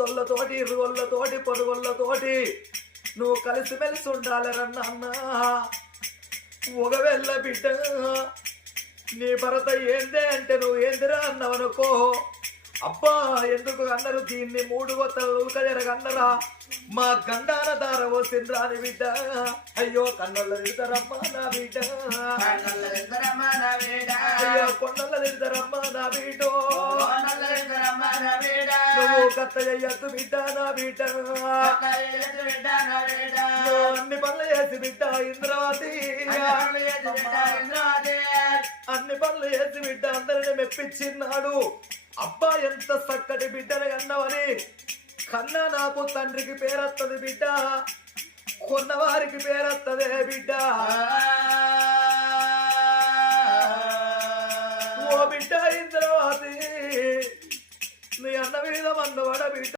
అత్తోళ్ళతోటి ఇరుగోళ్ళతోటి పొరుగుళ్ళతోటి నువ్వు కలిసిమెలిసి ఉండాలి రన్న ఒకవేళ బిడ్డ నీ భర్త ఏందే అంటే నువ్వు ఏందిరా అన్నావనుకో అబ్బా ఎందుకు అన్నారు దీన్ని 3 వత్తలు ఉలకజరగన్నరా మా గండాన దార పోసిండ్రా అని బిడ్డ అయ్యో కన్నుల తిడతారమ్మా నా బిడ్డ అయ్యో కొండల తిడతారమ్మా నా బిడ్డో నువ్వు కత్త చెయ్యొద్దు బిడ్డ నా బిడ్డ అన్ని పనులు చేసి బిడ్డ ఇంద్రావతి అన్ని పనులు చేసి బిడ్డ అందరిని మెప్పించిన్నాడు అబ్బా ఎంత చక్కటి బిడ్డని అన్నవని కన్నా నాకు తండ్రికి పేరత్తది బిడ్డ కొన్నవారికి పేరత్తదే బిడ్డ ఓ బిడ్డ ఇంద్రవాది నీ అన్న మీద మందవాడ బిడ్డ